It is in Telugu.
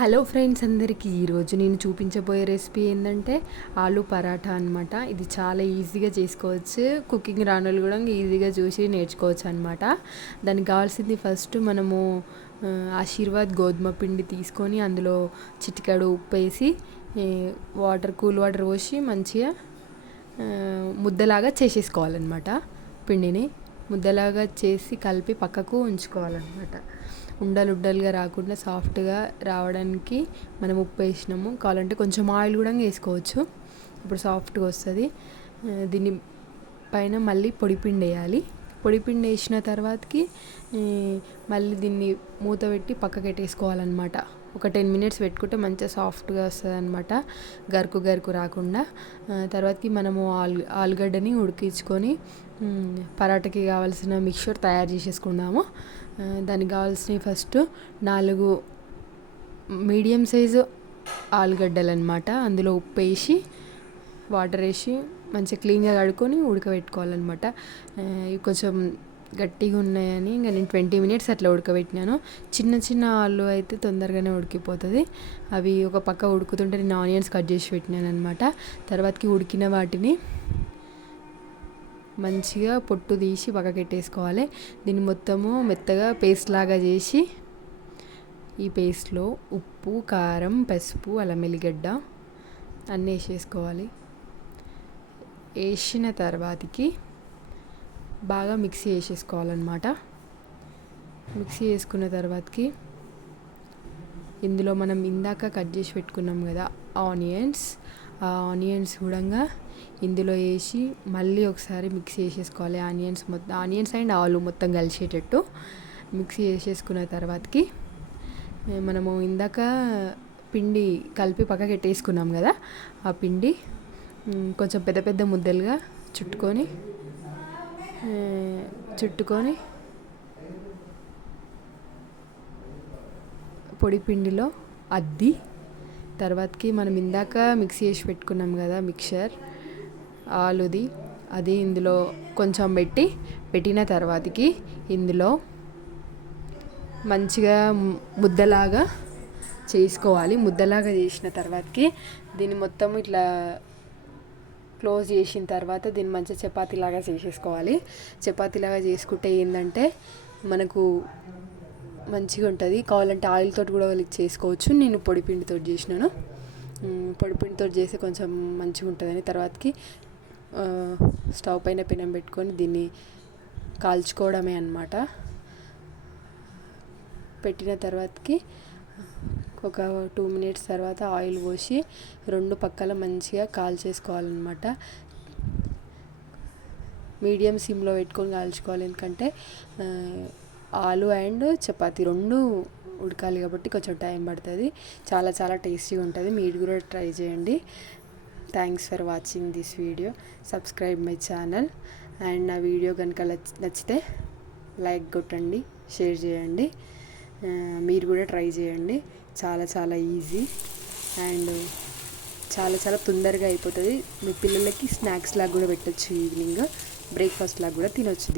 హలో ఫ్రెండ్స్ అందరికీ ఈరోజు నేను చూపించబోయే రెసిపీ ఏంటంటే ఆలు పరాఠా అనమాట. ఇది చాలా ఈజీగా చేసుకోవచ్చు. కుకింగ్ రానోళ్ళు కూడా ఈజీగా చూసి నేర్చుకోవచ్చు అనమాట. దానికి కావాల్సింది ఫస్ట్ మనము ఆశీర్వాద్ గోధుమ పిండి తీసుకొని అందులో చిటికెడు ఉప్పు వేసి కూల్ వాటర్ పోసి మంచిగా ముద్దలాగా చేసేసుకోవాలన్నమాట. పిండిని ముద్దలాగా చేసి కలిపి పక్కకు ఉంచుకోవాలన్నమాట. ఉండలుగా రాకుండా సాఫ్ట్గా రావడానికి మనం ఉప్పు వేసినాము. కావాలంటే కొంచెం ఆయిల్ కూడా వేసుకోవచ్చు. ఇప్పుడు సాఫ్ట్గా వస్తుంది. దీన్ని పైన మళ్ళీ పొడిపిండి వేయాలి. పొడిపిండి వేసిన తర్వాతకి మళ్ళీ దీన్ని మూత పెట్టి పక్కకి పెట్టేసుకోవాలన్నమాట. ఒక 10 minutes పెట్టుకుంటే మంచిగా సాఫ్ట్గా వస్తుంది అనమాట, గరుకు రాకుండా. తర్వాతకి మనము ఆలుగడ్డని ఉడికించుకొని పరాటకి కావాల్సిన మిక్చర్ తయారు చేసేసుకున్నాము. దానికి కావాల్సినవి ఫస్ట్ 4 మీడియం సైజు ఆలుగడ్డలు అనమాట. అందులో ఉప్పు వేసి వాటర్ వేసి మంచిగా క్లీన్గా కడుక్కొని ఉడకబెట్టుకోవాలన్నమాట. కొంచెం గట్టిగా ఉన్నాయని ఇంకా నేను 20 minutes అట్లా ఉడకబెట్టినాను. చిన్న ఆలు అయితే తొందరగానే ఉడికిపోతుంది. అవి ఒక పక్క ఉడుకుతుంటే నేను ఆనియన్స్ కట్ చేసి పెట్టినాను అనమాట. తర్వాతకి ఉడికిన వాటిని మంచిగా పొట్టు తీసి పక్కకి పెట్టేసుకోవాలి. దీన్ని మొత్తము మెత్తగా పేస్ట్ లాగా చేసి ఈ పేస్ట్లో ఉప్పు, కారం, పసుపు, అల్లం వెల్లిగడ్డ అన్నీ వేసేసుకోవాలి. వేసిన తర్వాతకి బాగా మిక్సీ వేసేసుకోవాలన్నమాట. మిక్సీ వేసుకున్న తర్వాతకి ఇందులో మనం ఇందాక కట్ చేసి పెట్టుకున్నాం కదా ఆ ఆనియన్స్ కూడా ఇందులో వేసి మళ్ళీ ఒకసారి మిక్సీ వేసేసుకోవాలి. ఆనియన్స్ అండ్ ఆలు మొత్తం కలిసేటట్టు మిక్సీ వేసేసుకున్న తర్వాతకి మనము ఇందాక పిండి కలిపి పక్కకి పెట్టేసుకున్నాం కదా, ఆ పిండి కొంచెం పెద్ద ముద్దలుగా చుట్టుకొని పొడి పిండిలో అద్ది తర్వాతకి మనం ఇందాక మిక్సీ చేసి పెట్టుకున్నాం కదా మిక్చర్ ఆలుది, అది ఇందులో కొంచెం పెట్టిన తర్వాతకి ఇందులో మంచిగా ముద్దలాగా చేసుకోవాలి. ముద్దలాగా చేసిన తర్వాతకి దీన్ని మొత్తం ఇట్లా క్లోజ్ చేసిన తర్వాత దీన్ని మంచిగా చపాతీలాగా చేసేసుకోవాలి. చపాతీలాగా చేసుకుంటే ఏంటంటే మనకు మంచిగా ఉంటుంది. కావాలంటే ఆయిల్ తోటి కూడా వాళ్ళకి చేసుకోవచ్చు. నేను పొడిపిండితో చేసినాను. పొడిపిండితో చేస్తే కొంచెం మంచిగా ఉంటుందని తర్వాతకి స్టవ్ పైన పెనం పెట్టుకొని దీన్ని కాల్చుకోవడమే అన్నమాట. పెట్టిన తర్వాతకి ఒక 2 minutes తర్వాత ఆయిల్ పోసి 2 పక్కల మంచిగా కాల్చేసుకోవాలన్నమాట. మీడియం సిమ్లో పెట్టుకొని కాల్చుకోవాలి. ఎందుకంటే ఆలు అండ్ చపాతీ 2 ఉడకాలి కాబట్టి కొంచెం టైం పడుతుంది. చాలా టేస్టీగా ఉంటుంది. మీరు కూడా ట్రై చేయండి. Thanks for watching this video. Subscribe my channel. And నా వీడియో కనుక నచ్చితే లైక్ కొట్టండి, షేర్ చేయండి. మీరు కూడా ట్రై చేయండి. చాలా ఈజీ అండ్ చాలా తొందరగా అయిపోతుంది. మీ పిల్లలకి స్నాక్స్ లాగా కూడా పెట్టచ్చు. ఈవినింగ్ బ్రేక్ఫాస్ట్ లాగా కూడా తినొచ్చు.